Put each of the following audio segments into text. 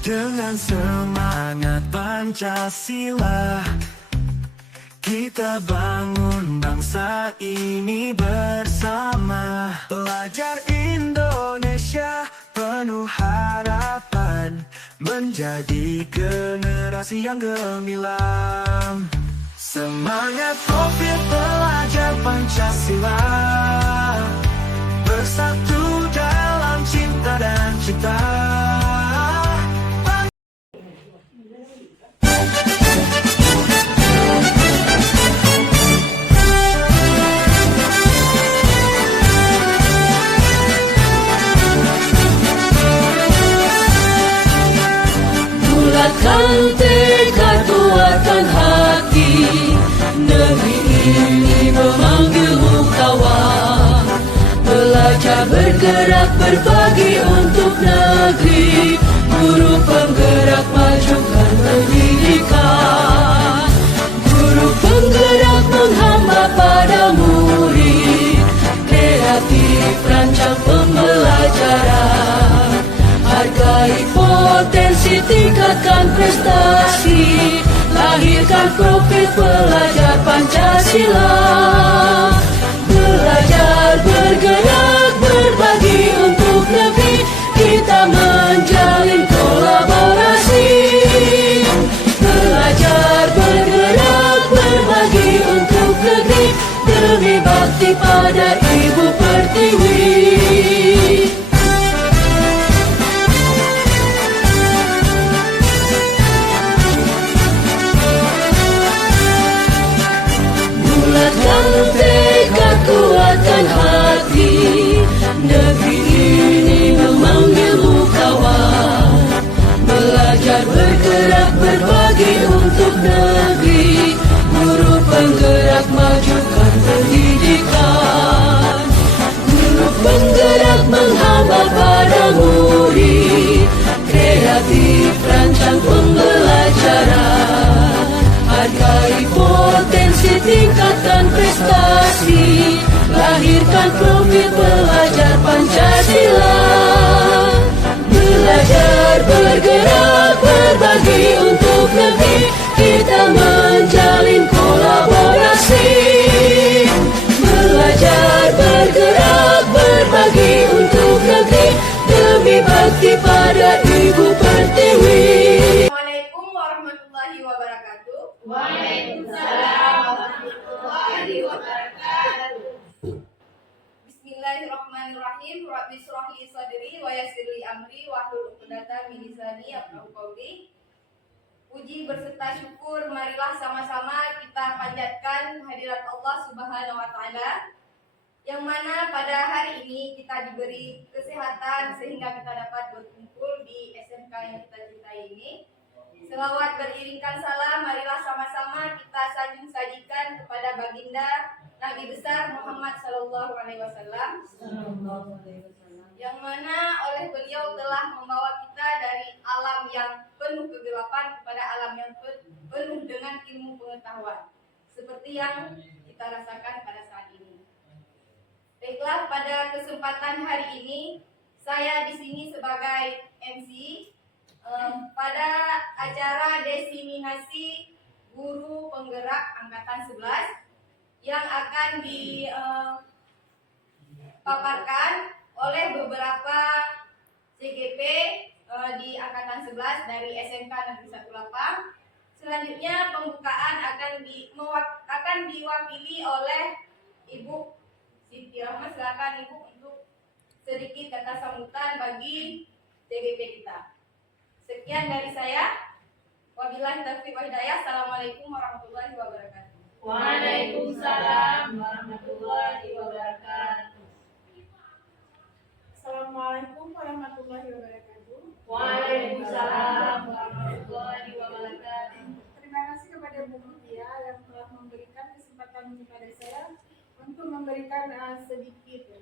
Dengan semangat Pancasila, kita bangun bangsa ini bersama. Pelajar Indonesia penuh harapan, menjadi generasi yang gemilang. Semangat Covid pelajar Pancasila, bersatu dalam cinta dan cita. Bulatkan tekad, kuatkan hati, negeri ini memanggilmu kawan. Belajar, bergerak, berbagi untuk negeri, guru penggerak majukan pendidikan. Guru penggerak menghamba pada murid, kreatif rancang pembelajaran. Hargai potensi, tingkatkan prestasi, lahirkan profil pelajar Pancasila. Belajar, bergerak, berbagi untuk negeri, kita menjalin kolaborasi. Belajar, bergerak, berbagi untuk negeri, demi bakti pada Ibu Pertiwi. Bulatkan tekad, kuatkan hati, negeri ini memanggilmu kawan. Belajar, bergerak, berbagi untuk negeri, guru penggerak majukan pendidikan. Guru penggerak menghamba pada murid, kreatif rancang pembelajaran. Hargai potensi, tingkatkan prestasi, lahirkan profil pelajar Pancasila. Belajar, bergerak, berbagi untuk negeri, kita menjalin kolaborasi. Belajar, bergerak, berbagi untuk negeri, demi bakti pada Ibu Pertiwi. Assalamualaikum warahmatullahi wabarakatuh. Waalaikumsalam warahmatullahi wabarakatuh. Bismillahirrahmanirrahim. Rabbi shrah li sadri wa yassir li amri wahlul 'uqdatam min lisani yafqahu qawli. Puji berserta syukur marilah sama-sama kita panjatkan hadirat Allah Subhanahu wa taala, yang mana pada hari ini kita diberi kesehatan sehingga kita dapat berkumpul di SMK yang kita cintai ini. Selawat beriringkan salam, marilah sama-sama kita sanjung-sajikan kepada baginda Nabi besar Muhammad sallallahu alaihi wasallam, yang mana oleh beliau telah membawa kita dari alam yang penuh kegelapan kepada alam yang penuh dengan ilmu pengetahuan, seperti yang kita rasakan pada saat ini. Baiklah, pada kesempatan hari ini saya di sini sebagai MC pada acara desiminasi guru penggerak angkatan 11 yang akan dipaparkan oleh beberapa CGP di angkatan 11 dari SMK Negeri 1 Lapang. Selanjutnya pembukaan akan diwakili oleh Ibu Siti Rahma. Silakan Ibu untuk sedikit kata sambutan bagi CGP kita. Sekian dari saya. Wabillahi taufiq wal hidayah. Assalamualaikum warahmatullahi wabarakatuh. Waalaikumsalam warahmatullahi wabarakatuh. Assalamualaikum warahmatullahi wabarakatuh. Waalaikumsalam warahmatullahi wabarakatuh. Terima kasih kepada Bu Mutia yang telah memberikan kesempatan kepada saya untuk memberikan sedikit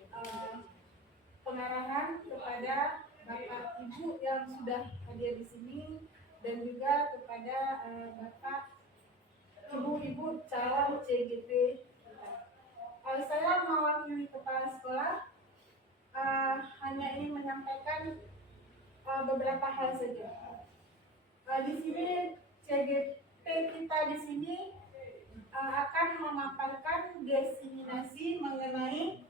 pengarahan kepada Bapak Ibu yang sudah hadir di sini, dan juga kepada Bapak Ibu-ibu calon CGP. Saya mewakili kepala sekolah, hanya ingin menyampaikan beberapa hal saja. Di sini CGP kita di sini akan memaparkan diseminasi mengenai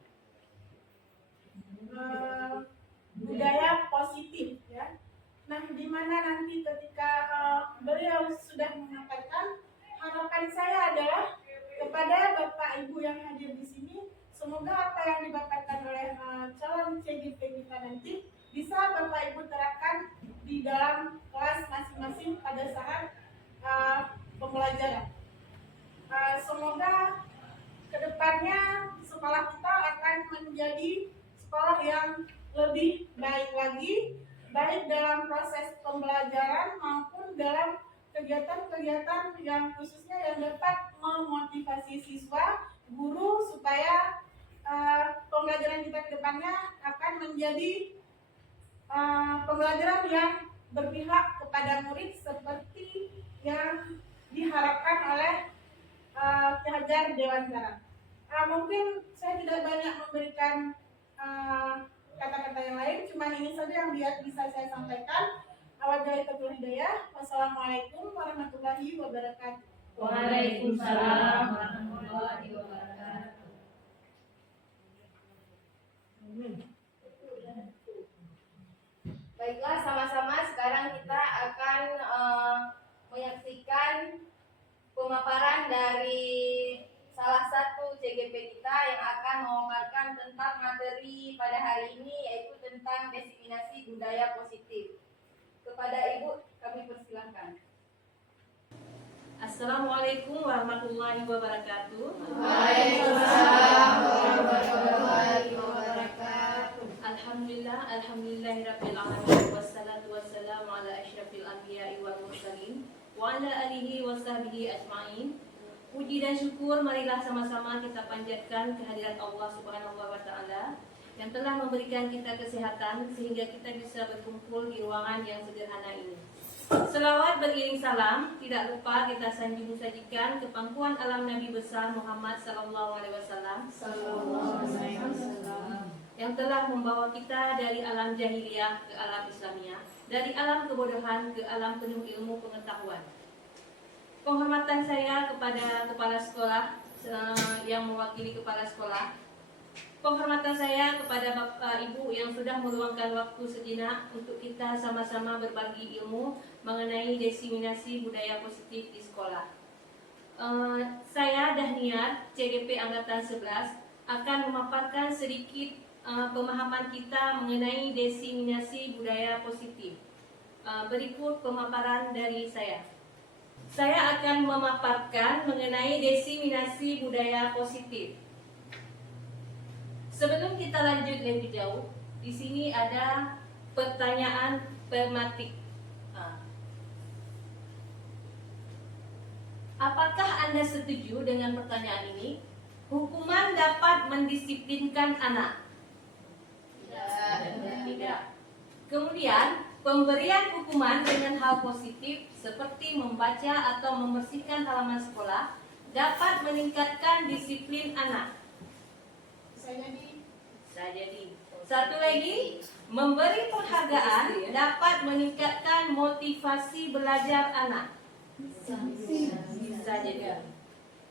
budaya positif ya. Nah, di mana nanti ketika beliau sudah mengatakan, harapan saya adalah kepada Bapak Ibu yang hadir di sini, semoga apa yang dipaparkan oleh calon CGP kita nanti bisa Bapak Ibu terapkan di dalam kelas masing-masing pada saat pembelajaran. Semoga kedepannya sekolah kita akan menjadi sekolah yang lebih baik lagi, baik dalam proses pembelajaran maupun dalam kegiatan-kegiatan yang khususnya yang dapat memotivasi siswa, guru supaya pembelajaran kita ke depannya akan menjadi pembelajaran yang berpihak kepada murid seperti yang diharapkan oleh Ki Hajar Dewantara. Mungkin saya tidak banyak memberikan kata-kata yang lain, cuma ini saja yang bisa saya sampaikan. Wabillahi hidayah. Wassalamualaikum warahmatullahi wabarakatuh. Waalaikumsalam warahmatullahi wabarakatuh. Baiklah, sama-sama sekarang kita akan menyaksikan pemaparan dari salah satu CGP kita yang akan memaparkan tentang materi pada hari ini, yaitu tentang diseminasi budaya positif. Kepada Ibu kami persilahkan. Assalamualaikum warahmatullahi wabarakatuh. Waalaikumsalam warahmatullahi wabarakatuh. Alhamdulillahirabbil alamin wassalatu wassalamu ala asyrafil anbiya'i wal mursalin wa ala alihi wasahbihi ajmain. Puji dan syukur marilah sama-sama kita panjatkan kehadirat Allah Subhanahu wa taala yang telah memberikan kita kesehatan sehingga kita bisa berkumpul di ruangan yang sederhana ini. Selawat beriring salam tidak lupa kita sajikan ke pangkuan alam Nabi besar Muhammad sallallahu alaihi wasallam yang telah membawa kita dari alam jahiliyah ke alam Islamiyah, dari alam kebodohan ke alam penuh ilmu pengetahuan. Penghormatan saya kepada kepala sekolah yang mewakili kepala sekolah. Penghormatan saya kepada Bapak Ibu yang sudah meluangkan waktu sejenak untuk kita sama-sama berbagi ilmu mengenai diseminasi budaya positif di sekolah. Saya Dahniar, CGP Angkatan 11, akan memaparkan sedikit pemahaman kita mengenai diseminasi budaya positif. Berikut pemaparan dari saya. Saya akan memaparkan mengenai diseminasi budaya positif. Sebelum kita lanjut lebih jauh, di sini ada pertanyaan tematik. Apakah Anda setuju dengan pertanyaan ini? Hukuman dapat mendisiplinkan anak? Tidak. Kemudian, pemberian hukuman dengan hal positif seperti membaca atau membersihkan halaman sekolah dapat meningkatkan disiplin anak. Bisa jadi. Satu lagi, memberi penghargaan dapat meningkatkan motivasi belajar anak. Bisa jadi.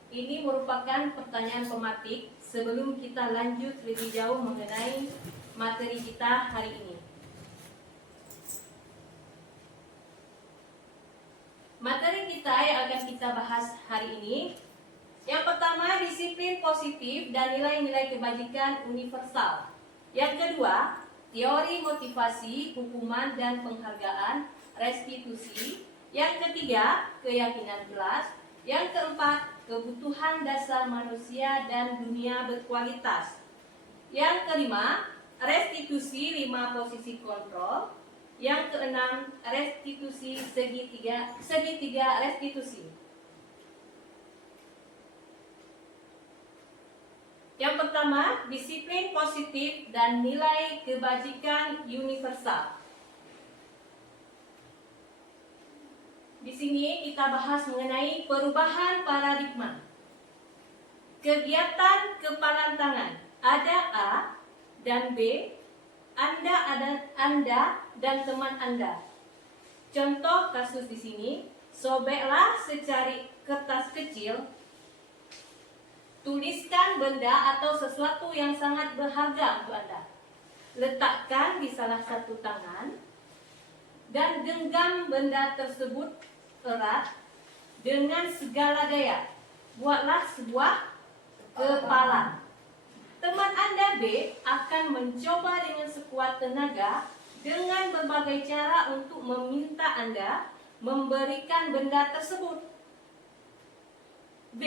Ini merupakan pertanyaan pematik sebelum kita lanjut lebih jauh mengenai materi kita hari ini. Materi kita yang akan kita bahas hari ini, yang pertama disiplin positif dan nilai-nilai kebajikan universal. Yang kedua, teori motivasi, hukuman dan penghargaan, restitusi. Yang ketiga, keyakinan jelas. Yang keempat, kebutuhan dasar manusia dan dunia berkualitas. Yang kelima, restitusi 5 posisi kontrol. Yang keenam, restitusi segitiga restitusi. Yang pertama, disiplin positif dan nilai kebajikan universal. Di sini kita bahas mengenai perubahan paradigma. Kegiatan kepalan tangan, ada A dan B, Anda dan teman Anda. Contoh kasus di sini, sobeklah secari kertas kecil, tuliskan benda atau sesuatu yang sangat berharga untuk Anda. Letakkan di salah satu tangan dan genggam benda tersebut erat dengan segala daya. Buatlah sebuah kepala. Teman Anda B akan mencoba dengan sekuat tenaga dengan berbagai cara untuk meminta Anda memberikan benda tersebut. B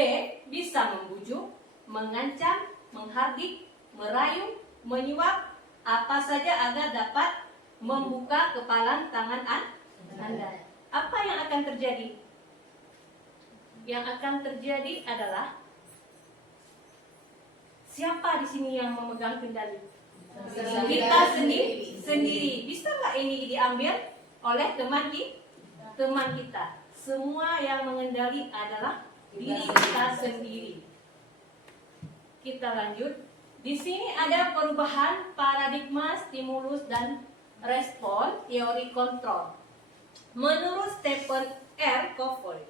bisa membujuk, mengancam, menghardik, merayu, menyuap, apa saja agar dapat membuka kepalan tangan Anda. Apa yang akan terjadi? Yang akan terjadi adalah siapa di sini yang memegang kendali? Kita sendiri. Bisa nggak ini diambil oleh teman kita? Semua yang mengendali adalah diri kita sendiri. Kita lanjut. Di sini ada perubahan paradigma stimulus dan respon teori kontrol. Menurut Stephen R. Covey,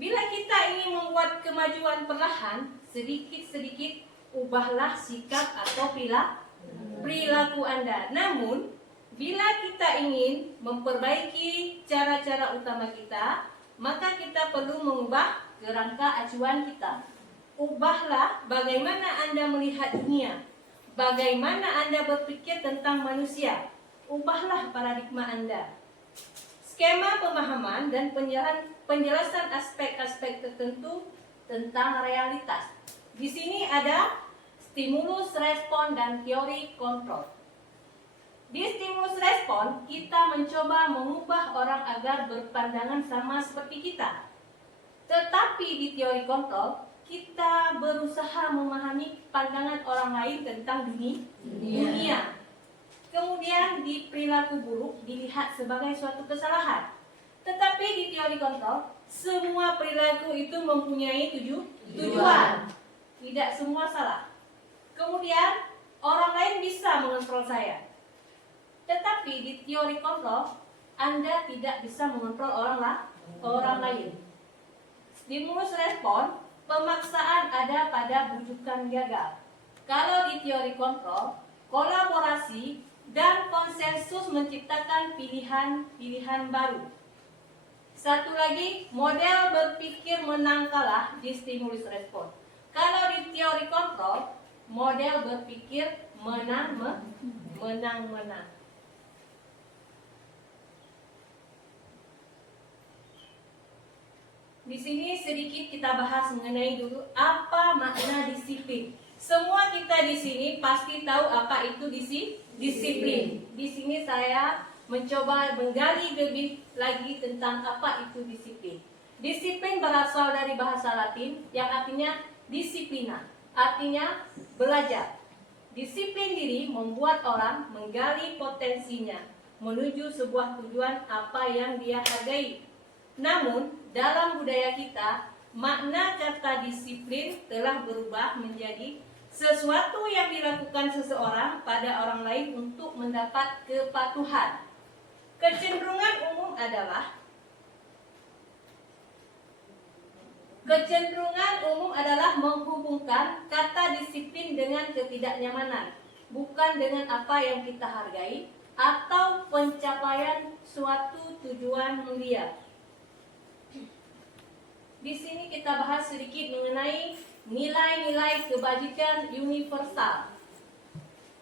bila kita ingin membuat kemajuan perlahan, sedikit-sedikit ubahlah sikap atau perilaku Anda. Namun, bila kita ingin memperbaiki cara-cara utama kita, maka kita perlu mengubah kerangka acuan kita. Ubahlah bagaimana Anda melihat dunia, bagaimana Anda berpikir tentang manusia. Ubahlah paradigma Anda. Skema pemahaman dan penjelasan aspek-aspek tertentu tentang realitas. Di sini ada stimulus, respon, dan teori kontrol. Di stimulus respon, kita mencoba mengubah orang agar berpandangan sama seperti kita. Tetapi di teori kontrol, kita berusaha memahami pandangan orang lain tentang dunia. Kemudian di perilaku buruk dilihat sebagai suatu kesalahan. Tetapi di teori kontrol, semua perilaku itu mempunyai tujuan. Tidak semua salah. Kemudian orang lain bisa mengontrol saya. Tetapi di teori kontrol, Anda tidak bisa mengontrol orang lain. Stimulus respon, pemaksaan ada pada bujukan gagal. Kalau di teori kontrol, kolaborasi dan konsensus menciptakan pilihan baru. Satu lagi, model berpikir menang kalah di stimulus respon. Kalau di teori kontrol, model berpikir menang. Di sini sedikit kita bahas mengenai dulu apa makna disiplin. Semua kita di sini pasti tahu apa itu disiplin. Di sini saya mencoba menggali lebih lagi tentang apa itu disiplin. Disiplin berasal dari bahasa Latin yang artinya disiplina, artinya belajar. Disiplin diri membuat orang menggali potensinya menuju sebuah tujuan apa yang dia hargai. Namun, dalam budaya kita, makna kata disiplin telah berubah menjadi sesuatu yang dilakukan seseorang pada orang lain untuk mendapat kepatuhan. Kecenderungan umum adalah menghubungkan kata disiplin dengan ketidaknyamanan, bukan dengan apa yang kita hargai atau pencapaian suatu tujuan mulia. Di sini kita bahas sedikit mengenai nilai-nilai kebajikan universal.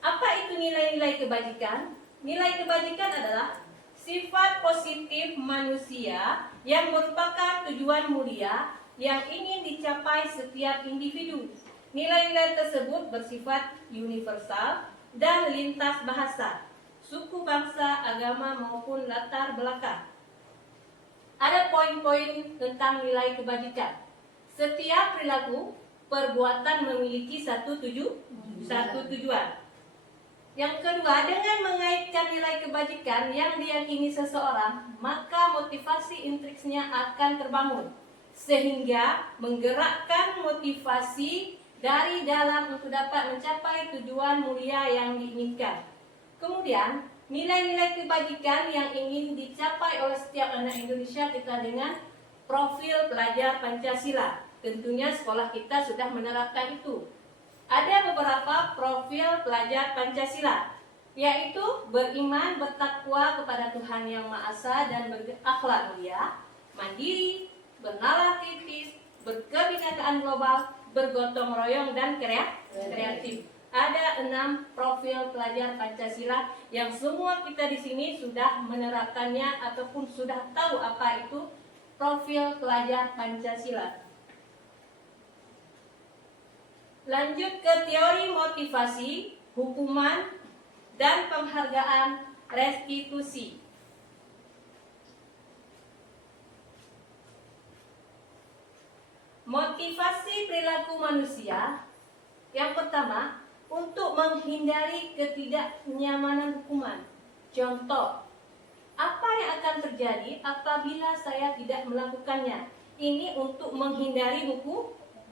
Apa itu nilai-nilai kebajikan? Nilai kebajikan adalah sifat positif manusia yang merupakan tujuan mulia yang ingin dicapai setiap individu. Nilai-nilai tersebut bersifat universal dan lintas bahasa, suku, bangsa, agama maupun latar belakang. Ada poin-poin tentang nilai kebajikan. Setiap perilaku, perbuatan memiliki satu tujuan. Yang kedua, dengan mengaitkan nilai kebajikan yang diyakini seseorang, maka motivasi intrinsiknya akan terbangun, sehingga menggerakkan motivasi dari dalam untuk dapat mencapai tujuan mulia yang diinginkan. Kemudian, Nilai-nilai kebajikan yang ingin dicapai oleh setiap anak Indonesia kita dengan profil pelajar Pancasila. Tentunya sekolah kita sudah menerapkan itu. Ada beberapa profil pelajar Pancasila, yaitu beriman, bertakwa kepada Tuhan Yang Maha Esa dan berakhlak mulia, mandiri, bernalar kritis, berkebinekaan global, bergotong royong dan kreatif. Ada 6 profil pelajar Pancasila yang semua kita di sini sudah menerapkannya ataupun sudah tahu apa itu profil pelajar Pancasila. Lanjut ke teori motivasi, hukuman, dan penghargaan restitusi. Motivasi perilaku manusia yang pertama, untuk menghindari ketidaknyamanan hukuman. Contoh, apa yang akan terjadi apabila saya tidak melakukannya? Ini untuk menghindari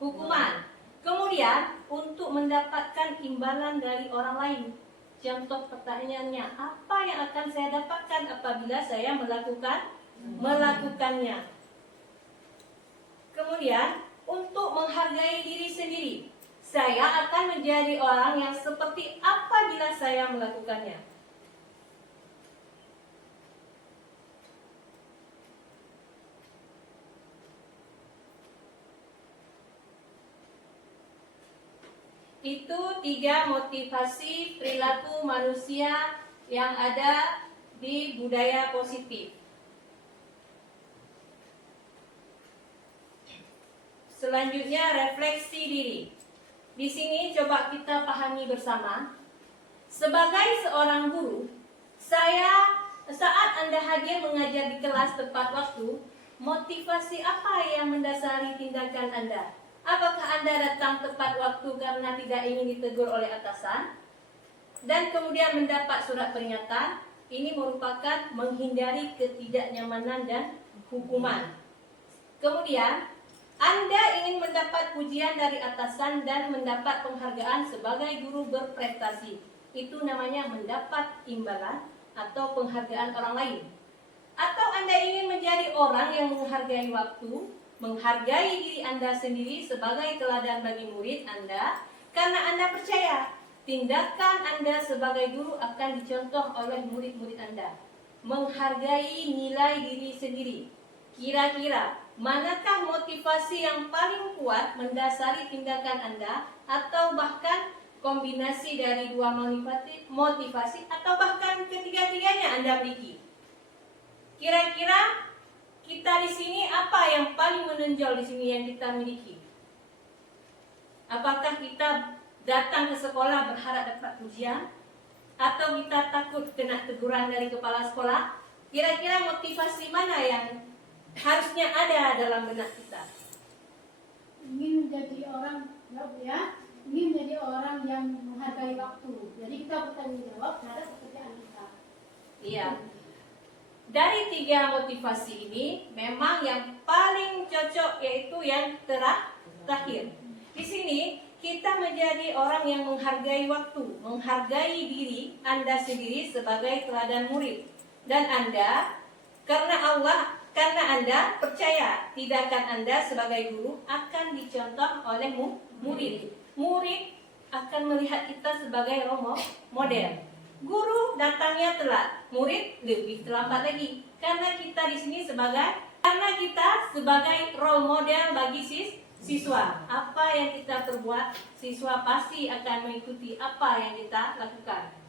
hukuman. Kemudian, untuk mendapatkan imbalan dari orang lain. Contoh pertanyaannya, apa yang akan saya dapatkan apabila saya melakukannya? Kemudian, untuk menghargai diri sendiri. Saya akan menjadi orang yang seperti apa bila saya melakukannya. Itu 3 motivasi perilaku manusia yang ada di budaya positif. Selanjutnya, refleksi diri. Di sini coba kita pahami bersama. Sebagai seorang guru, saat Anda hadir mengajar di kelas tepat waktu, motivasi apa yang mendasari tindakan Anda? Apakah Anda datang tepat waktu karena tidak ingin ditegur oleh atasan? Dan kemudian mendapat surat peringatan? Ini merupakan menghindari ketidaknyamanan dan hukuman. Kemudian, Anda ingin mendapat pujian dari atasan dan mendapat penghargaan sebagai guru berprestasi. Itu namanya mendapat imbalan atau penghargaan orang lain. Atau Anda ingin menjadi orang yang menghargai waktu, menghargai diri Anda sendiri sebagai teladan bagi murid Anda, karena Anda percaya tindakan Anda sebagai guru akan dicontoh oleh murid-murid Anda. Menghargai nilai diri sendiri. Kira-kira manakah motivasi yang paling kuat mendasari tindakan Anda, atau bahkan kombinasi dari 2 motivasi, atau bahkan ketiga-tiganya Anda miliki? Kira-kira kita di sini apa yang paling menonjol di sini yang kita miliki? Apakah kita datang ke sekolah berharap dapat pujian, atau kita takut kena teguran dari kepala sekolah? Kira-kira motivasi mana yang harusnya ada dalam benak kita? Ingin menjadi orang, ingin menjadi orang yang menghargai waktu. Jadi kita bertanggung jawab terhadap pekerjaan kita. Iya. Dari 3 motivasi ini, memang yang paling cocok yaitu yang terakhir. Di sini kita menjadi orang yang menghargai waktu, menghargai diri Anda sendiri sebagai teladan murid. Dan Anda, karena Anda percaya tindakan Anda sebagai guru akan dicontoh oleh murid. Murid akan melihat kita sebagai role model. Guru datangnya telat, murid lebih terlambat lagi. Karena kita di sini sebagai role model bagi siswa. Apa yang kita perbuat, siswa pasti akan mengikuti apa yang kita lakukan.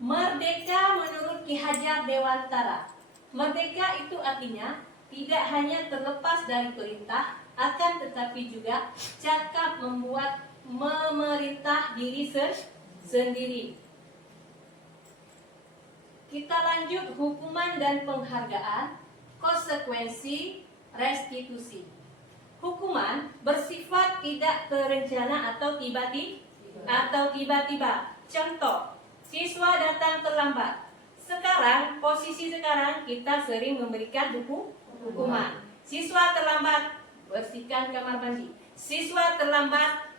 Merdeka menurut Ki Hajar Dewantara. Merdeka itu artinya tidak hanya terlepas dari perintah, akan tetapi juga cakap memerintah diri sendiri. Kita lanjut hukuman dan penghargaan, konsekuensi, restitusi. Hukuman bersifat tidak terencana atau tiba-tiba. Contoh, siswa datang terlambat. Posisi sekarang kita sering memberikan hukuman. Siswa terlambat, bersihkan kamar mandi. Siswa terlambat,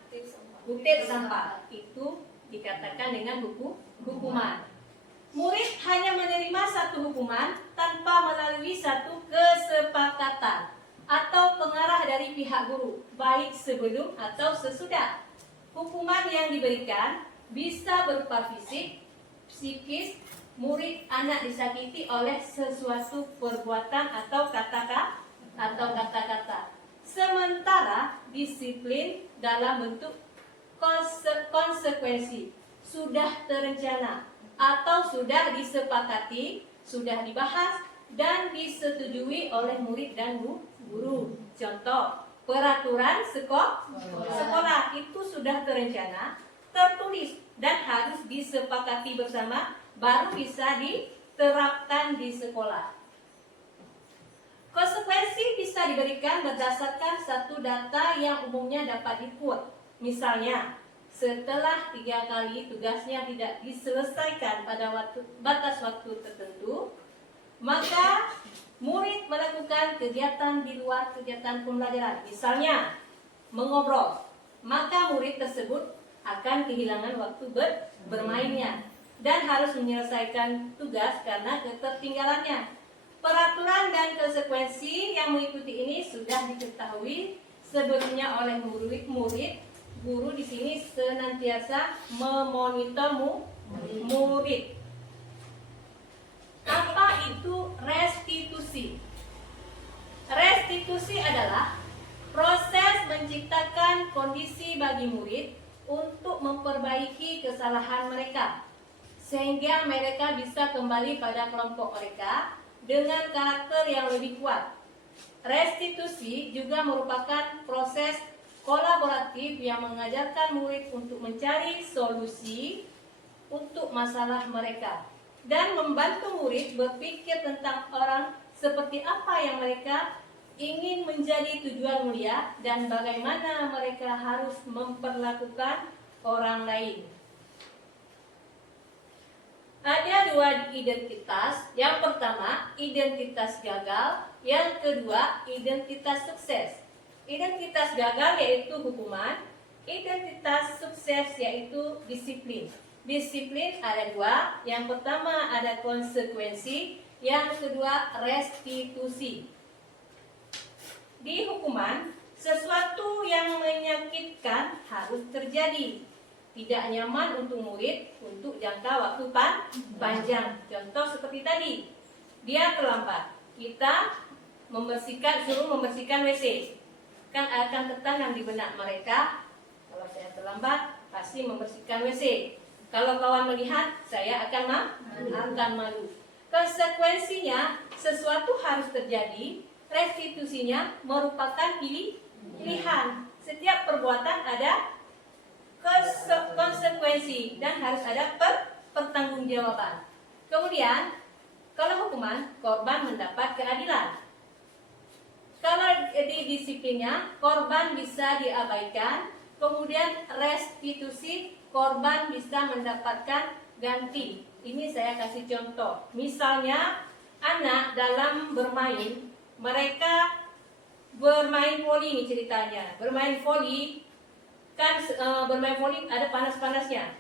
kutip sampah. Itu dikatakan dengan hukuman. Murid hanya menerima satu hukuman tanpa melalui satu kesepakatan atau pengarah dari pihak guru, baik sebelum atau sesudah. Hukuman yang diberikan bisa berupa fisik, psikis, murid anak disakiti oleh sesuatu perbuatan atau kata-kata. Sementara disiplin dalam bentuk konsekuensi sudah terencana atau sudah disepakati, sudah dibahas dan disetujui oleh murid dan guru. Contoh, peraturan sekolah itu sudah terencana, tertulis dan harus disepakati bersama, baru bisa diterapkan di sekolah. Konsekuensi bisa diberikan berdasarkan satu data yang umumnya dapat di-quote. Misalnya, setelah 3 kali tugasnya tidak diselesaikan pada batas waktu tertentu, maka murid melakukan kegiatan di luar kegiatan pembelajaran. Misalnya, mengobrol, maka murid tersebut akan kehilangan waktu bermainnya dan harus menyelesaikan tugas karena ketertinggalannya. Peraturan dan konsekuensi yang mengikuti ini sudah diketahui sebelumnya oleh murid. Guru di sini senantiasa memonitor murid. Apa itu restitusi? Restitusi adalah proses menciptakan kondisi bagi murid untuk memperbaiki kesalahan mereka, sehingga mereka bisa kembali pada kelompok mereka dengan karakter yang lebih kuat. Restitusi juga merupakan proses kolaboratif yang mengajarkan murid untuk mencari solusi untuk masalah mereka dan membantu murid berpikir tentang orang seperti apa yang mereka ingin menjadi tujuan mulia dan bagaimana mereka harus memperlakukan orang lain. Ada 2 identitas. Yang pertama, identitas gagal. Yang kedua, identitas sukses. Identitas gagal yaitu hukuman. Identitas sukses yaitu disiplin. Disiplin ada 2. Yang pertama ada konsekuensi. Yang kedua restitusi. Di hukuman, sesuatu yang menyakitkan harus terjadi. Tidak nyaman untuk murid untuk jangka waktu panjang. Contoh seperti tadi, dia terlambat. Kita suruh membersihkan WC. Kan akan tertanam di benak mereka, kalau saya terlambat pasti membersihkan WC. Kalau kawan melihat, saya akan malu. Konsekuensinya, sesuatu harus terjadi. Restitusinya merupakan pilihan. Setiap perbuatan ada konsekuensi dan harus ada pertanggungjawaban. Kemudian, kalau hukuman, korban mendapat keadilan. Kalau di disiplinnya, korban bisa diabaikan. Kemudian restitusi, korban bisa mendapatkan ganti. Ini saya kasih contoh. Misalnya, anak dalam bermain, mereka bermain voli nih ceritanya. Bermain voli ada panas-panasnya.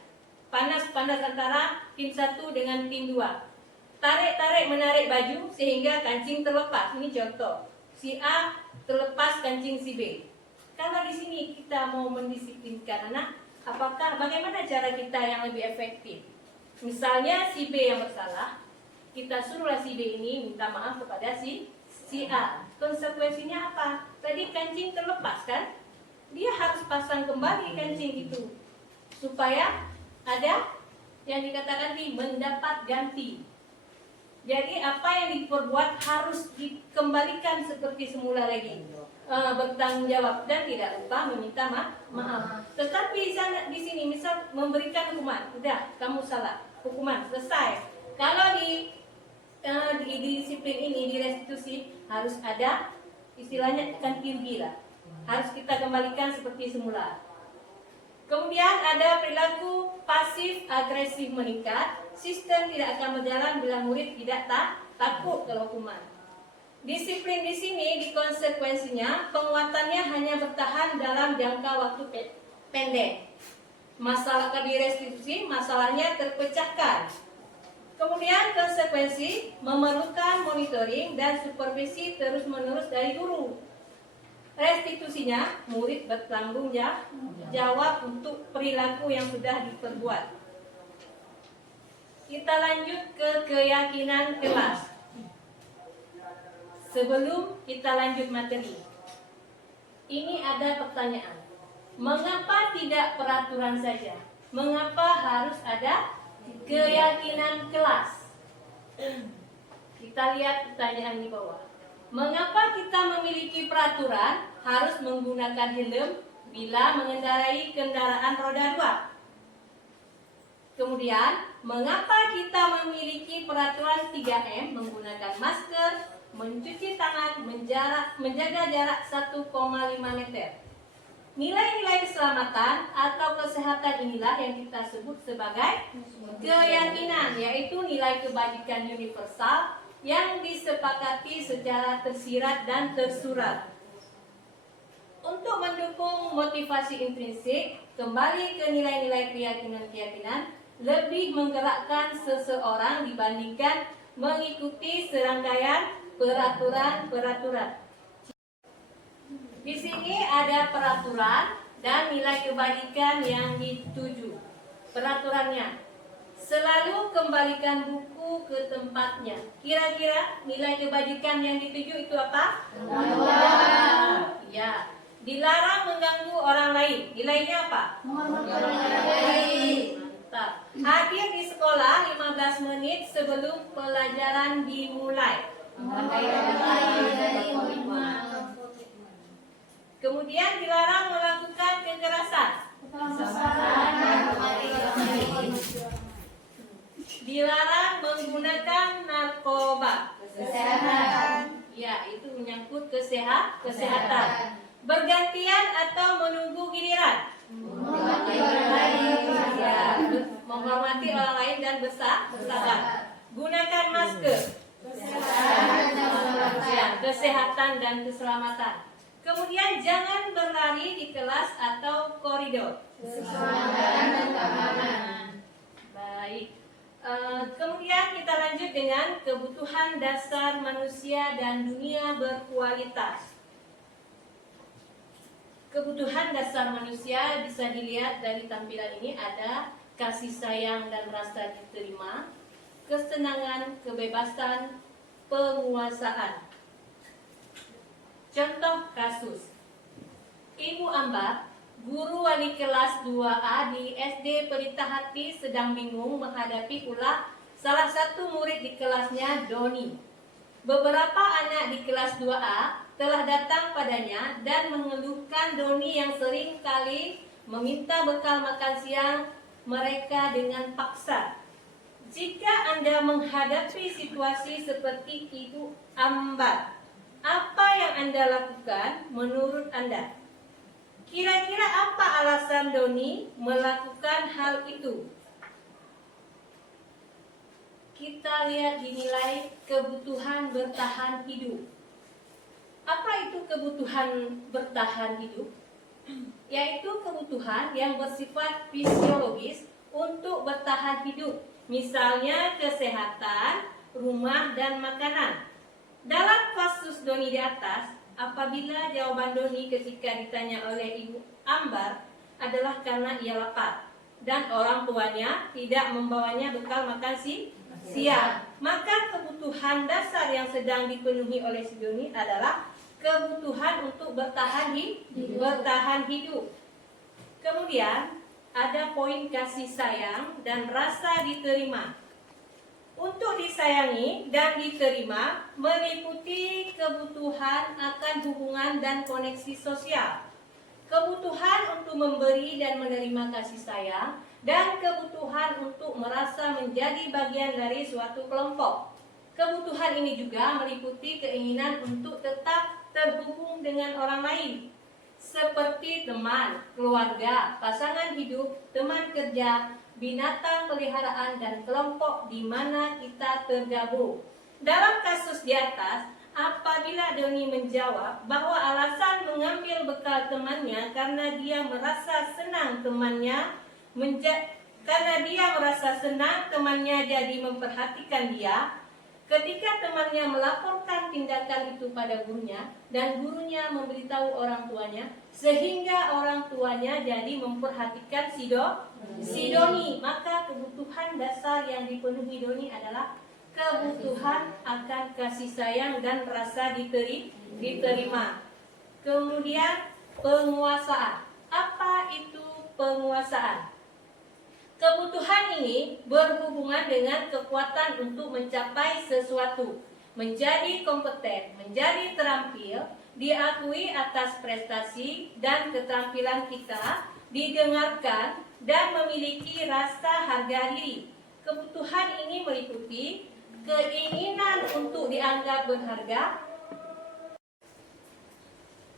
Panas antara tim 1 dengan tim 2. Tarik menarik baju sehingga kancing terlepas. Ini contoh. Si A terlepas kancing si B. Kalau di sini kita mau mendisiplinkan anak, bagaimana cara kita yang lebih efektif? Misalnya si B yang bersalah, kita suruhlah si B ini minta maaf kepada si A. Konsekuensinya apa? Tadi kancing terlepas kan? Dia harus pasang kembali kancing itu supaya ada yang dikatakan mendapat ganti. Jadi apa yang diperbuat harus dikembalikan seperti semula lagi, bertanggung jawab dan tidak lupa meminta maaf. Tetapi di sini misal memberikan hukuman, udah kamu salah, hukuman selesai. Kalau di disiplin ini, di restitusi harus ada istilahnya ganti rugi lah. Harus kita kembalikan seperti semula. Kemudian ada perilaku pasif agresif meningkat. Sistem tidak akan berjalan bila murid tidak takut ke hukuman. Disiplin di sini di konsekuensinya penguatannya hanya bertahan dalam jangka waktu pendek. Masalah di restitusi, masalahnya terpecahkan. Kemudian konsekuensi memerlukan monitoring dan supervisi terus-menerus dari guru. Restitusinya, murid bertanggung jawab untuk perilaku yang sudah diperbuat. Kita lanjut ke keyakinan kelas. Sebelum kita lanjut materi, ini ada pertanyaan. Mengapa tidak peraturan saja? Mengapa harus ada keyakinan kelas? Kita lihat pertanyaan di bawah. Mengapa kita memiliki peraturan harus menggunakan helm bila mengendarai kendaraan roda 2? Kemudian, mengapa kita memiliki peraturan 3M menggunakan masker, mencuci tangan, menjaga jarak 1,5 meter? Nilai-nilai keselamatan atau kesehatan inilah yang kita sebut sebagai keyakinan, yaitu nilai kebajikan universal yang disepakati secara tersirat dan tersurat. Untuk mendukung motivasi intrinsik, kembali ke nilai-nilai keyakinan-keyakinan, lebih menggerakkan seseorang dibandingkan mengikuti serangkaian peraturan-peraturan. Di sini ada peraturan dan nilai kebajikan yang dituju. Peraturannya, selalu kembalikan buku ke tempatnya. Kira-kira nilai kebajikan yang dituju itu apa? Ya, dilarang mengganggu orang lain. Nilainya apa? Mantap. Hadir di sekolah 15 menit sebelum pelajaran dimulai. Kemudian dilarang melakukan kekerasan. Dilarang menggunakan narkoba. Ya, itu menyangkut kesehatan. Bergantian atau menunggu giliran. Ya, menghormati orang lain dan bersabar. Gunakan masker. Ya, kesehatan dan keselamatan. Kemudian jangan berlari di kelas atau koridor. Baik. Kemudian kita lanjut dengan kebutuhan dasar manusia dan dunia berkualitas. Kebutuhan dasar manusia bisa dilihat dari tampilan ini, ada kasih sayang dan rasa diterima, kesenangan, kebebasan, penguasaan. Contoh kasus, Ibu Ambar, guru wali kelas 2A di SD Pelita Hati sedang bingung menghadapi ulah salah satu murid di kelasnya, Doni. Beberapa anak di kelas 2A telah datang padanya dan mengeluhkan Doni yang sering kali meminta bekal makan siang mereka dengan paksa. Jika Anda menghadapi situasi seperti Ibu Ambar, apa yang Anda lakukan menurut Anda? Kira-kira apa alasan Doni melakukan hal itu? Kita lihat dinilai kebutuhan bertahan hidup. Apa itu kebutuhan bertahan hidup? Yaitu kebutuhan yang bersifat fisiologis untuk bertahan hidup. Misalnya kesehatan, rumah, dan makanan. Dalam kasus Doni di atas, apabila jawaban Doni ketika ditanya oleh Ibu Ambar adalah karena ia lapar dan orang tuanya tidak membawanya bekal makan siang, maka kebutuhan dasar yang sedang dipenuhi oleh si Doni adalah kebutuhan untuk bertahan hidup. Kemudian ada poin kasih sayang dan rasa diterima. Untuk disayangi dan diterima meliputi kebutuhan akan hubungan dan koneksi sosial, kebutuhan untuk memberi dan menerima kasih sayang, dan kebutuhan untuk merasa menjadi bagian dari suatu kelompok. Kebutuhan ini juga meliputi keinginan untuk tetap terhubung dengan orang lain, seperti teman, keluarga, pasangan hidup, teman kerja, binatang peliharaan, dan kelompok di mana kita tergabung. Dalam kasus di atas, apabila Doni menjawab bahwa alasan mengambil bekal temannya karena dia merasa senang temannya Karena dia merasa senang temannya jadi memperhatikan dia. Ketika temannya melaporkan tindakan itu pada gurunya dan gurunya memberitahu orang tuanya, sehingga orang tuanya jadi memperhatikan si Doni, maka kebutuhan dasar yang dipenuhi Doni adalah kebutuhan akan kasih sayang dan rasa diterima. Kemudian penguasaan. Apa itu penguasaan? Kebutuhan ini berhubungan dengan kekuatan untuk mencapai sesuatu, menjadi kompeten, menjadi terampil, diakui atas prestasi dan keterampilan kita, didengarkan, dan memiliki rasa harga diri. Kebutuhan ini meliputi keinginan untuk dianggap berharga.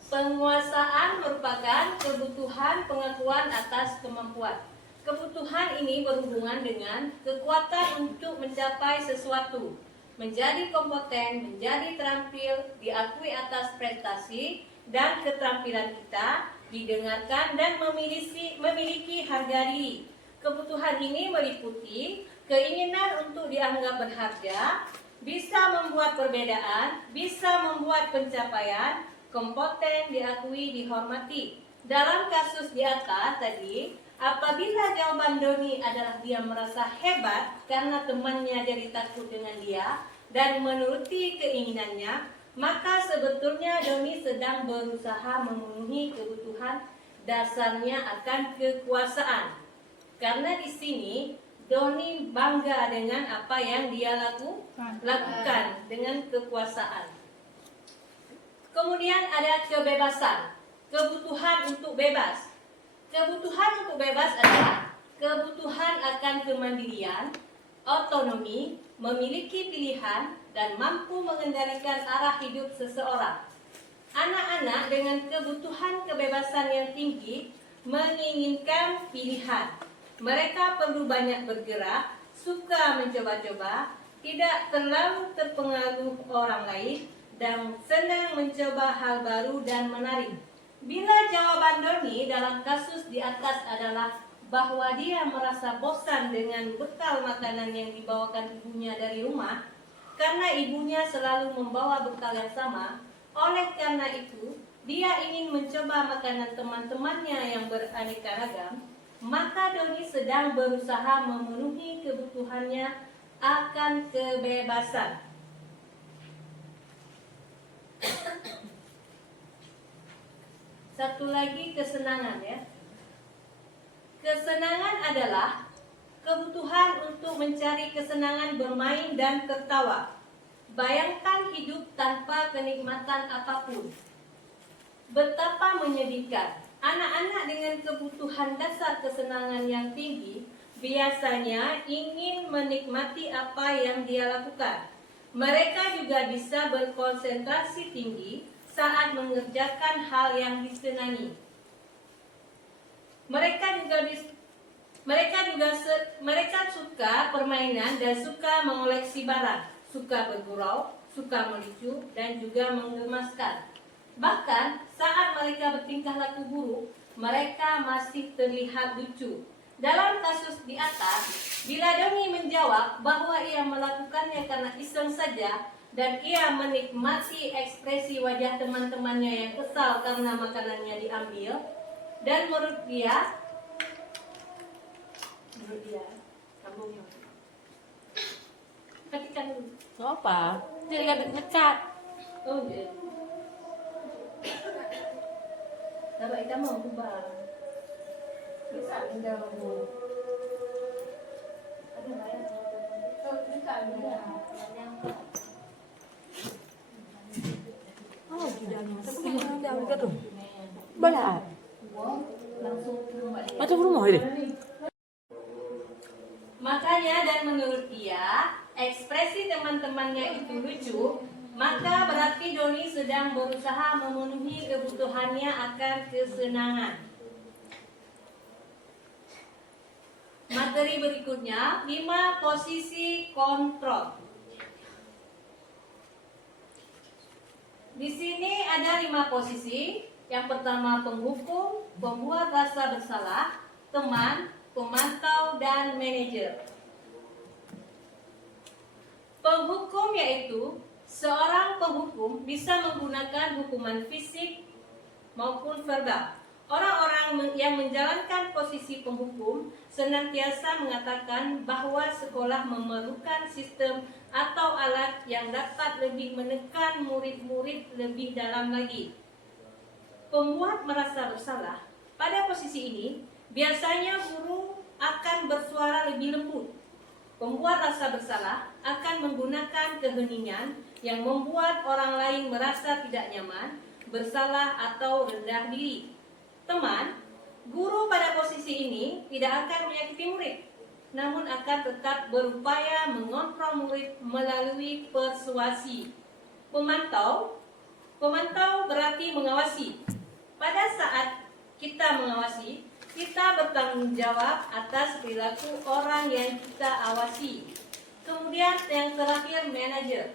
Penguasaan merupakan kebutuhan pengakuan atas kemampuan. Kebutuhan ini berhubungan dengan kekuatan untuk mencapai sesuatu, menjadi kompeten, menjadi terampil, diakui atas prestasi dan keterampilan kita, didengarkan dan memiliki harga diri. Kebutuhan ini meliputi keinginan untuk dianggap berharga, bisa membuat perbedaan, bisa membuat pencapaian, kompeten, diakui, dihormati. Dalam kasus di atas tadi, apabila jawaban Doni adalah dia merasa hebat karena temannya jadi takut dengan dia dan menuruti keinginannya, maka sebetulnya Doni sedang berusaha memenuhi kebutuhan dasarnya akan kekuasaan. Karena di sini Doni bangga dengan apa yang dia lakukan dengan kekuasaan. Kemudian ada kebebasan, kebutuhan untuk bebas. Kebutuhan untuk bebas adalah kebutuhan akan kemandirian, otonomi, memiliki pilihan, dan mampu mengendalikan arah hidup seseorang. Anak-anak dengan kebutuhan kebebasan yang tinggi menginginkan pilihan. Mereka perlu banyak bergerak, suka mencoba-coba, tidak terlalu terpengaruh orang lain, dan senang mencoba hal baru dan menarik. Bila jawaban Doni dalam kasus di atas adalah bahwa dia merasa bosan dengan bekal makanan yang dibawakan ibunya dari rumah, karena ibunya selalu membawa bekal yang sama, oleh karena itu dia ingin mencoba makanan teman-temannya yang beraneka ragam, maka Doni sedang berusaha memenuhi kebutuhannya akan kebebasan. Satu lagi kesenangan ya. Kesenangan adalah kebutuhan untuk mencari kesenangan bermain dan tertawa. Bayangkan hidup tanpa kenikmatan apapun. Betapa menyedihkan. Anak-anak dengan kebutuhan dasar kesenangan yang tinggi biasanya ingin menikmati apa yang dia lakukan. Mereka juga bisa berkonsentrasi tinggi saat mengerjakan hal yang disenangi. Mereka suka permainan dan suka mengoleksi barang, suka bergurau, suka melucu, dan juga menggemaskan. Bahkan saat mereka bertingkah laku buruk, mereka masih terlihat lucu. Dalam kasus di atas, bila Doni menjawab bahwa ia melakukannya karena iseng saja, dan ia menikmati ekspresi wajah teman-temannya yang kesal karena makanannya diambil, dan menurut dia, sambungnya. Ketikan dulu. Apa? Dia lagi ngecat. Oh iya. Coba kita mau ubah. Bisa enggak mau? Ada bayar. Oh, bisa enggak? Oh, tidaknya. Tapi gimana dia ambil tuh? Bayar. Macam rumah ini. Makanya dan menurut dia, ekspresi teman-temannya itu lucu, maka berarti Doni sedang berusaha memenuhi kebutuhannya akan kesenangan. Materi berikutnya, 5 posisi kontrol. Di sini ada 5 posisi. Yang pertama penghukum, pembuat rasa bersalah, teman, pemantau, dan manajer. Penghukum yaitu seorang penghukum bisa menggunakan hukuman fisik maupun verbal. Orang-orang yang menjalankan posisi penghukum senantiasa mengatakan bahwa sekolah memerlukan sistem atau alat yang dapat lebih menekan murid-murid lebih dalam lagi. Pembuat merasa bersalah. Pada posisi ini, biasanya guru akan bersuara lebih lembut. Pembuat rasa bersalah akan menggunakan keheningan yang membuat orang lain merasa tidak nyaman, bersalah, atau rendah diri. Teman, guru pada posisi ini tidak akan menyakiti murid, namun akan tetap berupaya mengontrol murid melalui persuasi. Pemantau berarti mengawasi. Pada saat kita mengawasi, kita bertanggung jawab atas perilaku orang yang kita awasi. Kemudian yang terakhir, manajer.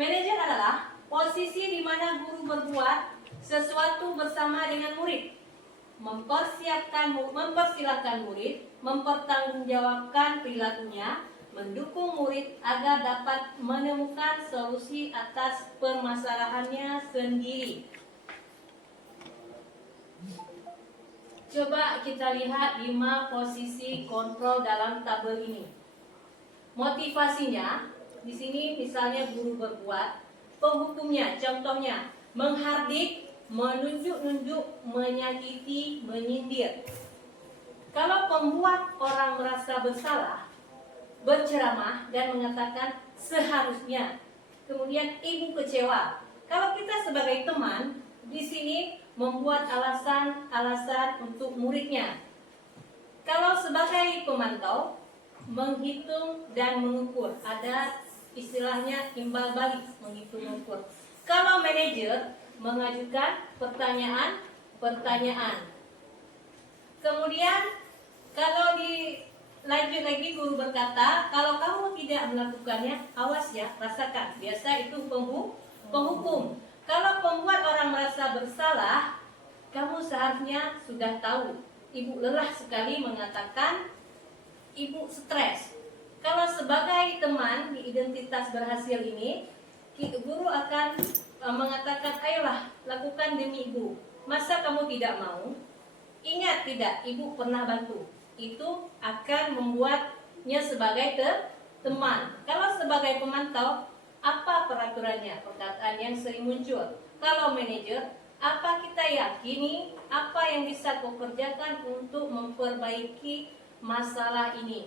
Manajer adalah posisi di mana guru berbuat sesuatu bersama dengan murid, mempersilahkan murid, mempertanggungjawabkan perilakunya, mendukung murid agar dapat menemukan solusi atas permasalahannya sendiri. Coba kita lihat 5 posisi kontrol dalam tabel ini. Motivasinya, di sini misalnya guru berbuat, penghukumnya, contohnya menghardik, menunjuk-nunjuk, menyakiti, menyindir. Kalau pembuat orang merasa bersalah, berceramah dan mengatakan seharusnya, kemudian ibu kecewa. Kalau kita sebagai teman, di sini membuat alasan-alasan untuk muridnya. Kalau sebagai pemantau, menghitung dan mengukur. Ada istilahnya imbal balik, menghitung mengukur. Kalau manajer, mengajukan pertanyaan. Kemudian kalau lanjut lagi guru berkata, kalau kamu tidak melakukannya, awas ya, rasakan. Biasa itu penghukum. Kalau pembuat orang merasa bersalah, kamu seharusnya sudah tahu. Ibu lelah sekali mengatakan, ibu stres. Kalau sebagai teman di identitas berhasil ini, guru akan mengatakan, ayolah lakukan demi ibu. Masa kamu tidak mau? Ingat tidak, ibu pernah bantu. Itu akan membuatnya sebagai teman. Kalau sebagai pemantau, apa peraturannya? Perkataan yang sering muncul. Kalau manajer, apa kita yakini, apa yang bisa kau kerjakan untuk memperbaiki masalah ini?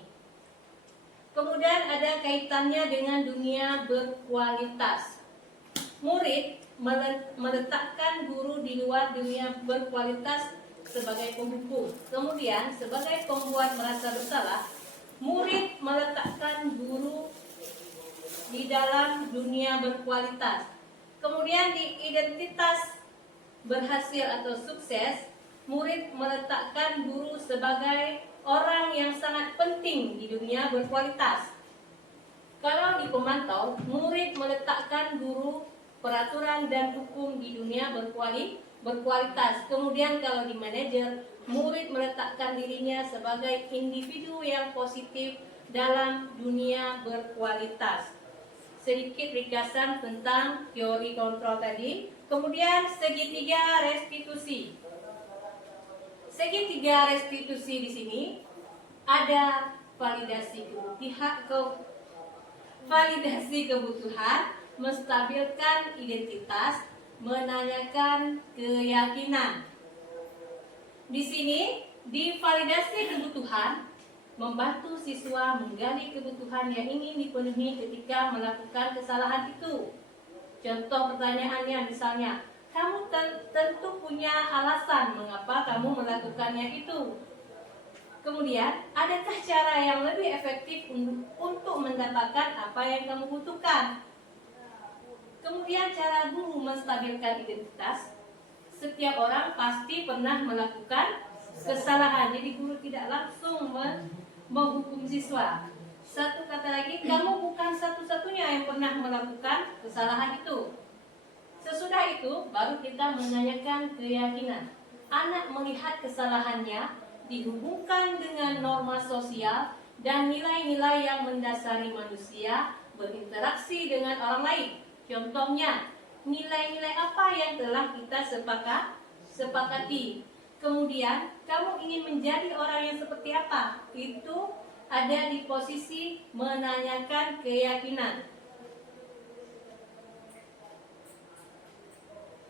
Kemudian ada kaitannya dengan dunia berkualitas. Murid meletakkan guru di luar dunia berkualitas sebagai penghukum. Kemudian sebagai pembuat merasa bersalah, murid meletakkan guru di dalam dunia berkualitas. Kemudian di identitas berhasil atau sukses, murid meletakkan guru sebagai orang yang sangat penting di dunia berkualitas. Kalau di pemantau, murid meletakkan guru, peraturan dan hukum di dunia berkualitas. Kemudian kalau di manajer, murid meletakkan dirinya sebagai individu yang positif dalam dunia berkualitas. Sedikit ringkasan tentang teori kontrol tadi. Kemudian segitiga restitusi. Segitiga restitusi di sini ada validasi kebutuhan, menstabilkan identitas, menanyakan keyakinan. Di sini di validasi kebutuhan, membantu siswa menggali kebutuhan yang ingin dipenuhi ketika melakukan kesalahan itu. Contoh pertanyaannya misalnya, kamu tentu punya alasan mengapa kamu melakukannya itu. Kemudian, adakah cara yang lebih efektif untuk mendapatkan apa yang kamu butuhkan? Kemudian cara guru menstabilkan identitas. Setiap orang pasti pernah melakukan kesalahan, jadi guru tidak langsung menghukum siswa. Satu kata lagi, kamu bukan satu-satunya yang pernah melakukan kesalahan itu. Sesudah itu, baru kita menanyakan keyakinan. Anak melihat kesalahannya dihubungkan dengan norma sosial dan nilai-nilai yang mendasari manusia berinteraksi dengan orang lain. Contohnya, nilai-nilai apa yang telah kita sepakati. Kemudian, kamu ingin menjadi orang yang seperti apa? Itu ada di posisi menanyakan keyakinan.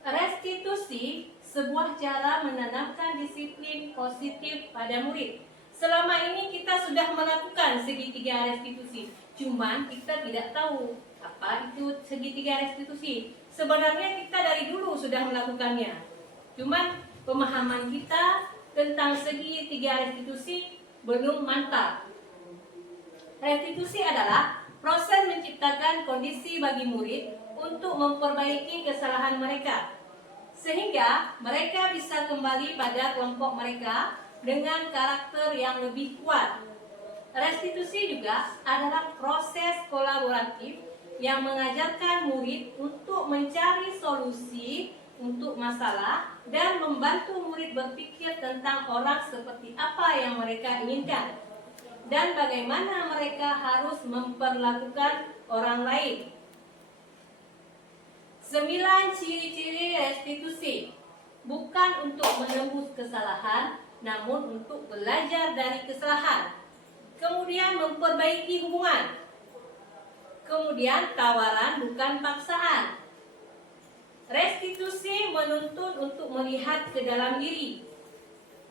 Restitusi sebuah cara menanamkan disiplin positif pada murid. Selama ini kita sudah melakukan segitiga restitusi, cuman kita tidak tahu apa itu segitiga restitusi. Sebenarnya kita dari dulu sudah melakukannya, cuman pemahaman kita tentang segitiga restitusi belum mantap. Restitusi adalah proses menciptakan kondisi bagi murid untuk memperbaiki kesalahan mereka, sehingga mereka bisa kembali pada kelompok mereka dengan karakter yang lebih kuat. Restitusi juga adalah proses kolaboratif yang mengajarkan murid untuk mencari solusi untuk masalah dan membantu murid berpikir tentang orang seperti apa yang mereka inginkan dan bagaimana mereka harus memperlakukan orang lain. 9 ciri-ciri restitusi. Bukan untuk menembus kesalahan, namun untuk belajar dari kesalahan. Kemudian memperbaiki hubungan. Kemudian tawaran bukan paksaan. Restitusi menuntut untuk melihat ke dalam diri.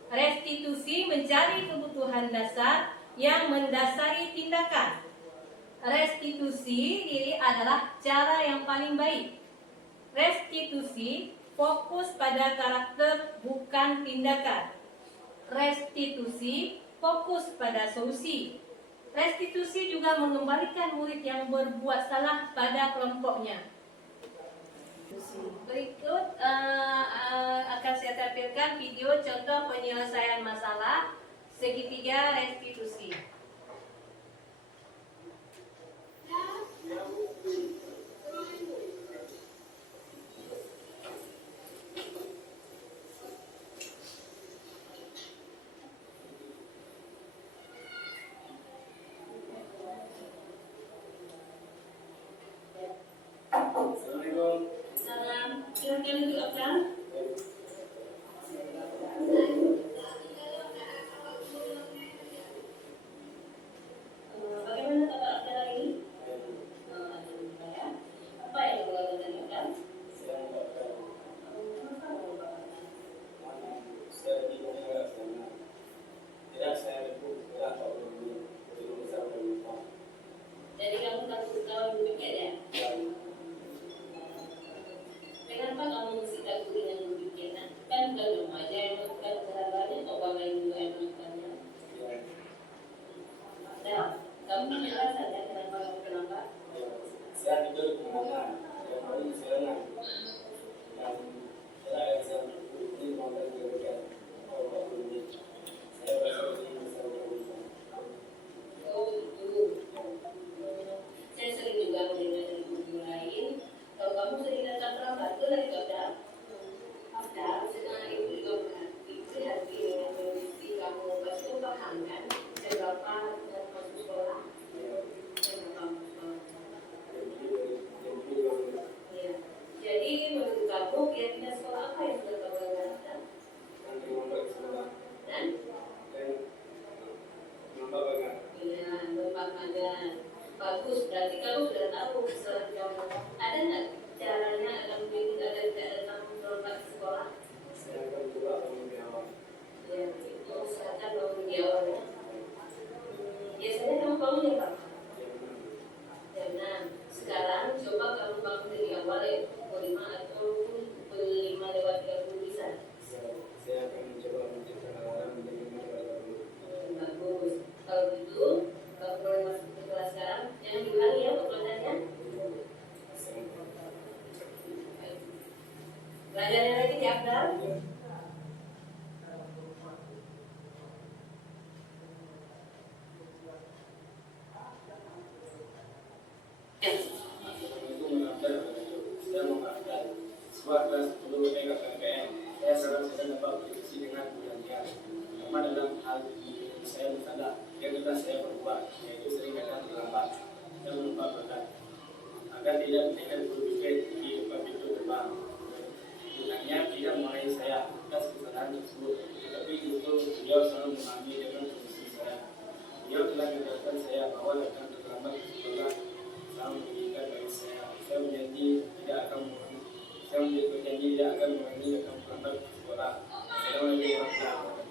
Restitusi mencari kebutuhan dasar yang mendasari tindakan. Restitusi diri adalah cara yang paling baik. Restitusi fokus pada karakter bukan tindakan. Restitusi fokus pada solusi. Restitusi juga mengembalikan murid yang berbuat salah pada kelompoknya. Berikut akan saya tampilkan video contoh penyelesaian masalah segitiga restitusi. Salam, silakan duduk. Bagaimana kabar Anda hari ini? Alhamdulillah. Apa yang Anda tanyakan? Jadi kamu takut kalau demikian ya? Kenapa kamu mesti takut dengan demikian? Kan bukan kamu aja yang melakukan kesalahannya, atau orang lain juga yang melakukannya. Nah, kamu punya alasan ya kenapa? Saya tidur di mana? Yang paling serangan. Dan saya yang ini mengenai kemudian kalau ini saya rasa ini bisa berusaha. Oh itu. Saya sering juga mendengar dari guru lain. Kalau kamu sering datang terlambat, itu dari kota. Ada, senang itu juga berarti hati dengan kondisi kamu pasti paham kan? Seberapa dan masuk sekolah. Ya. Jadi menurut kamu kira-kira sekolah apa yang sudah kamu lakukan? Dan? Iya, berpakaian. Bagus, berarti kamu sudah tahu setelah kamu. Ada nggak caranya agar begitu agar tidak datang terlambat ke sekolah? Saya akan coba menjawab. Ya, itu usahakan bangun di awalnya. Biasanya kamu bangun ya Pak? Jam 6. Sekarang coba kamu bangun dari awal ya, pukul 5 atau pukul 5:30 bisa. Saya akan mencoba menciptakan alarm menjadi 5:30. Bagus. Kalau gitu, kalau boleh masuk ke kelas sekarang, jangan diulangi ya pelajarannya. Belajarnya lagi tiap hari. Itu mengajar, saya mengatakan sebuah kelas 10 PKKM. Saya sedang dapat berdiskusi dengan pengajar. terutama dalam hal saya bertanda yang telah saya berbuat, yaitu sering kadang terlambat dan lupa berkat, agar tidak menaikkan berpikir di depan pintu gerbang. Bukannya tidak mulai saya atas kesalahan tersebut, tetapi justru beliau selalu memahami dengan posisi saya. Beliau telah mengajarkan saya bahwa datang terlambat ke sekolah selalu merugikan bagi saya. Saya berjanji tidak akan mengulangi datang terlambat ke sekolah. Saya menjadi orang tua.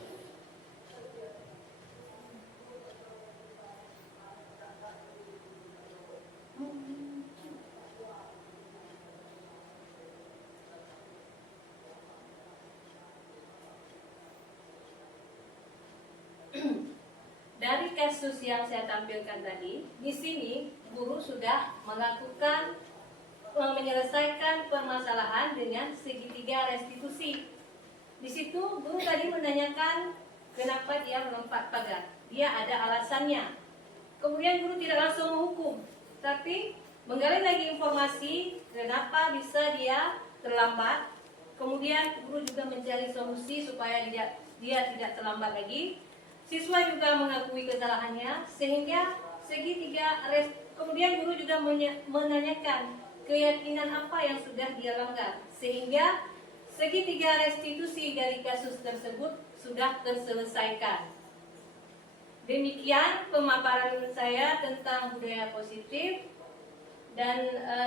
Dari kasus yang saya tampilkan tadi, di sini guru sudah melakukan menyelesaikan permasalahan dengan segitiga restitusi. Di situ guru tadi menanyakan kenapa dia melompat pagar. Dia ada alasannya. Kemudian guru tidak langsung menghukum, tapi menggali lagi informasi kenapa bisa dia terlambat. Kemudian guru juga mencari solusi supaya dia tidak terlambat lagi. Siswa juga mengakui kesalahannya sehingga kemudian guru juga menanyakan keyakinan apa yang sudah dia langgar sehingga segitiga restitusi dari kasus tersebut sudah terselesaikan. Demikian pemaparan saya tentang budaya positif dan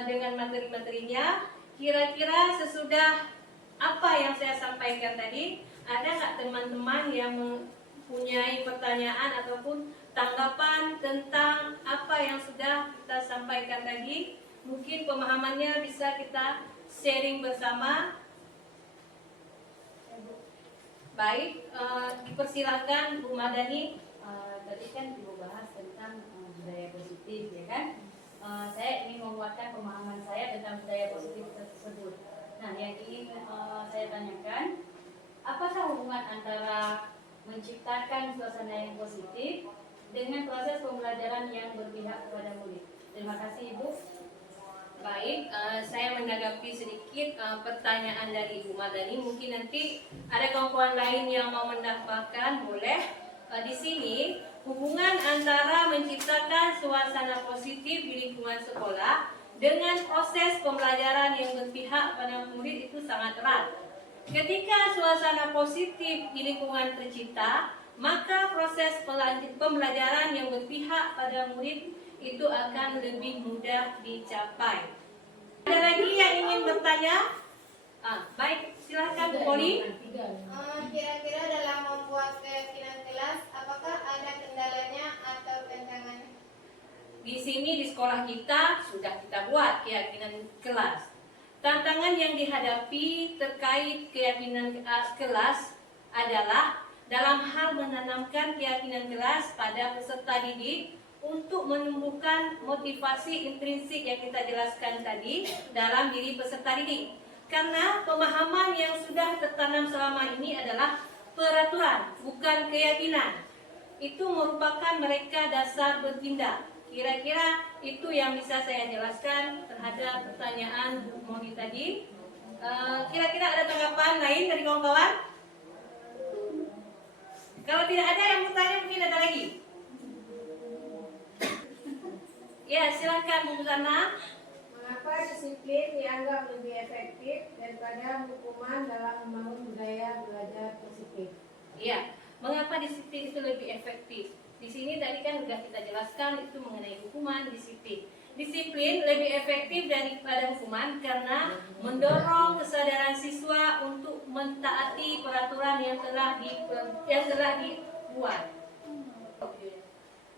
dengan materi-materinya. Kira-kira sesudah apa yang saya sampaikan tadi, ada nggak teman-teman yang mempunyai pertanyaan ataupun tanggapan tentang apa yang sudah kita sampaikan tadi? Mungkin pemahamannya bisa kita sharing bersama. Baik, dipersilakan Bu Madani. Tadi kan Ibu bahas tentang budaya positif, ya kan? Saya ingin menguatkan pemahaman saya tentang budaya positif tersebut. Nah, yang ingin saya tanyakan, apakah hubungan antara menciptakan suasana yang positif dengan proses pembelajaran yang berpihak kepada murid? Terima kasih, Ibu. Baik, saya menanggapi sedikit pertanyaan dari Ibu Madani. Mungkin nanti ada kawan-kawan lain yang mau menambahkan, boleh. Di sini hubungan antara menciptakan suasana positif di lingkungan sekolah dengan proses pembelajaran yang berpihak pada murid itu sangat erat. Ketika suasana positif di lingkungan tercipta, maka proses pembelajaran yang berpihak pada murid itu akan lebih mudah dicapai. Ada lagi yang ingin bertanya? Baik, silahkan Bu Poli. Kira-kira dalam membuat keyakinan kelas, apakah ada kendalanya atau tantangannya? Di sini di sekolah kita sudah kita buat keyakinan kelas. Tantangan yang dihadapi terkait keyakinan kelas adalah dalam hal menanamkan keyakinan kelas pada peserta didik untuk menumbuhkan motivasi intrinsik yang kita jelaskan tadi dalam diri peserta didik. Karena pemahaman yang sudah tertanam selama ini adalah peraturan, bukan keyakinan. Itu merupakan mereka dasar bertindak. Kira-kira itu yang bisa saya jelaskan terhadap pertanyaan Bu Moni tadi. Kira-kira ada tanggapan lain dari kawan-kawan? Kalau tidak ada yang bertanya, mungkin ada lagi. Ya, silakan Bu Sana. Mengapa disiplin dianggap lebih efektif daripada hukuman dalam membangun budaya belajar positif? Iya, mengapa disiplin itu lebih efektif? Di sini tadi kan sudah kita jelaskan itu mengenai hukuman disiplin. Disiplin lebih efektif daripada hukuman karena mendorong kesadaran siswa untuk mentaati peraturan yang telah dibuat.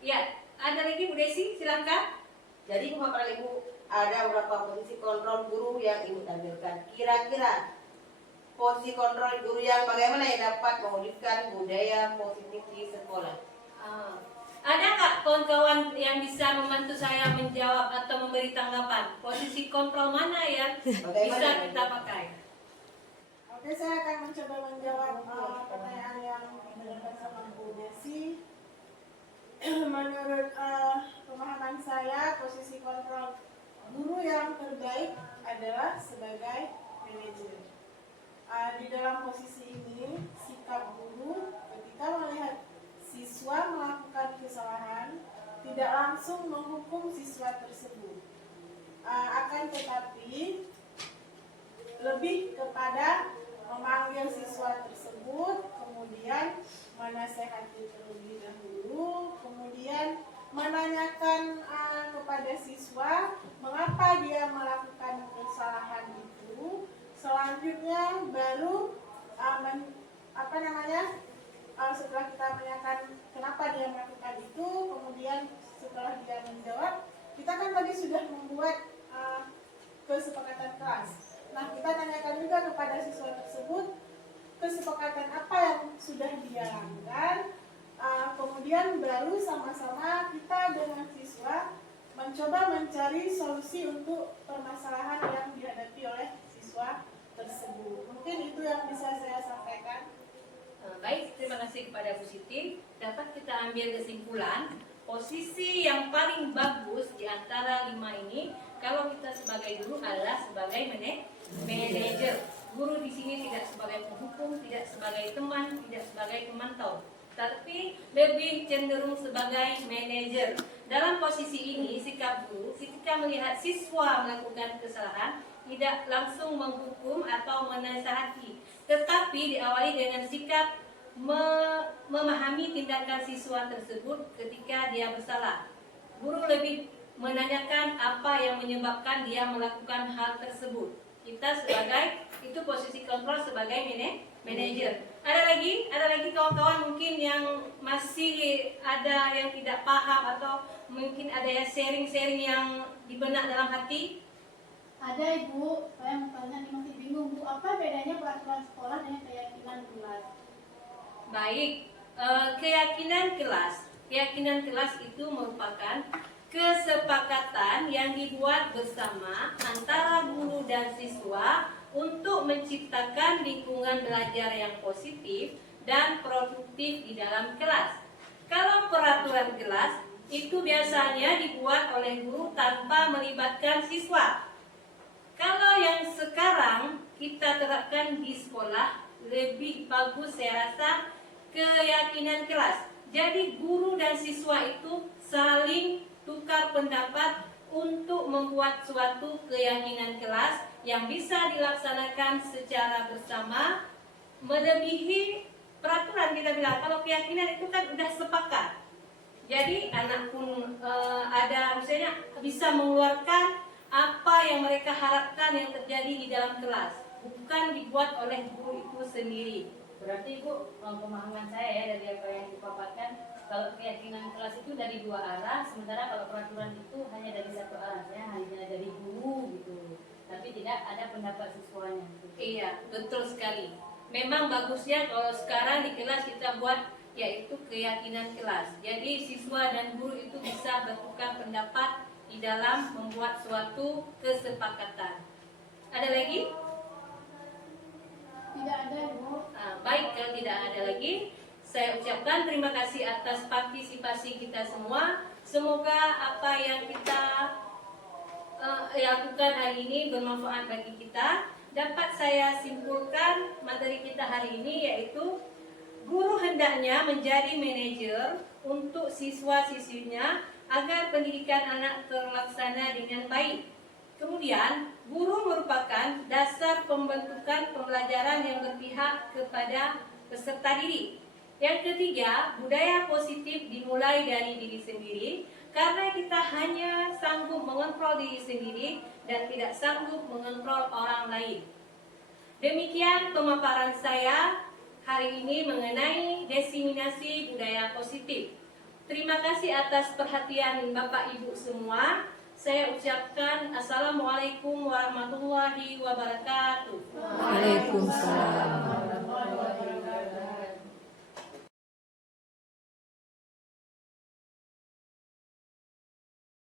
Ya, ada lagi Bu Desi, silakan. Jadi pemaparan Ibu ada beberapa posisi kontrol guru yang Ibu tampilkan. Kira-kira posisi kontrol guru yang bagaimana yang dapat mewujudkan budaya positif di sekolah? Ada nggak kawan-kawan yang bisa membantu saya menjawab atau memberi tanggapan? Posisi kontrol mana yang bisa kita pakai? Oke, saya akan mencoba menjawab pertanyaan yang ditanyakan sama Bu Desi. Menurut pemahaman saya, posisi kontrol guru yang terbaik adalah sebagai manajer. Di dalam posisi ini, sikap guru ketika melihat langsung menghukum siswa tersebut. Akan tetapi lebih kepada memanggil siswa tersebut, kemudian menasehati terlebih dahulu, kemudian menanyakan kepada siswa mengapa dia melakukan kesalahan itu. Selanjutnya baru setelah kita menanyakan kenapa dia melakukan itu, kemudian setelah dia menjawab, kita kan tadi sudah membuat kesepakatan kelas. Nah, kita tanyakan juga kepada siswa tersebut kesepakatan apa yang sudah dia lakukan. Kemudian baru sama-sama kita dengan siswa mencoba mencari solusi untuk permasalahan yang dihadapi oleh siswa tersebut. Mungkin itu yang bisa saya sampaikan. Baik, terima kasih kepada Bu Siti. Dapat kita ambil kesimpulan, posisi yang paling bagus di antara 5 ini, kalau kita sebagai guru adalah sebagai manajer. Guru di sini tidak sebagai penghukum, tidak sebagai teman, tidak sebagai pemantau, tapi lebih cenderung sebagai manajer. Dalam posisi ini, sikap guru ketika melihat siswa melakukan kesalahan tidak langsung menghukum atau menasihati, tetapi diawali dengan sikap memahami tindakan siswa tersebut ketika dia bersalah. Guru lebih menanyakan apa yang menyebabkan dia melakukan hal tersebut. Kita sebagai itu posisi kontrol sebagai manajer. Ada lagi kawan-kawan mungkin yang masih ada yang tidak paham atau mungkin ada yang sharing-sharing yang di benak dalam hati. Ada Ibu, saya mau tanya nih, masih bingung Bu, apa bedanya peraturan sekolah dengan keyakinan kelas? Baik, keyakinan kelas itu merupakan kesepakatan yang dibuat bersama antara guru dan siswa untuk menciptakan lingkungan belajar yang positif dan produktif di dalam kelas. Kalau peraturan kelas itu biasanya dibuat oleh guru tanpa melibatkan siswa. Kalau yang sekarang kita terapkan di sekolah, lebih bagus saya rasa keyakinan kelas. Jadi guru dan siswa itu saling tukar pendapat untuk membuat suatu keyakinan kelas yang bisa dilaksanakan secara bersama, melebihi peraturan. Kita bilang kalau keyakinan itu kan udah sepakat. Jadi anak pun ada misalnya bisa mengeluarkan apa yang mereka harapkan yang terjadi di dalam kelas, bukan dibuat oleh guru itu sendiri. Berarti Bu, pemahaman saya ya dari apa yang dipaparkan, kalau keyakinan kelas itu dari 2 arah, sementara kalau peraturan itu hanya dari 1 arah, ya, hanya dari guru gitu. Tapi tidak ada pendapat siswanya. Gitu. Iya, betul sekali. Memang bagusnya kalau sekarang di kelas kita buat yaitu keyakinan kelas. Jadi siswa dan guru itu bisa bertukar pendapat di dalam membuat suatu kesepakatan. Ada lagi? Tidak ada Bu. Baik, kalau tidak ada lagi, saya ucapkan terima kasih atas partisipasi kita semua. Semoga apa yang kita lakukan hari ini bermanfaat bagi kita. Dapat saya simpulkan materi kita hari ini yaitu guru hendaknya menjadi manajer untuk siswa-siswinya agar pendidikan anak terlaksana dengan baik. Kemudian, guru merupakan dasar pembentukan pembelajaran yang berpihak kepada peserta didik. Yang ketiga, budaya positif dimulai dari diri sendiri, karena kita hanya sanggup mengontrol diri sendiri dan tidak sanggup mengontrol orang lain. Demikian pemaparan saya hari ini mengenai diseminasi budaya positif. Terima kasih atas perhatian Bapak Ibu semua. Saya ucapkan Assalamualaikum warahmatullahi wabarakatuh. Waalaikumsalam.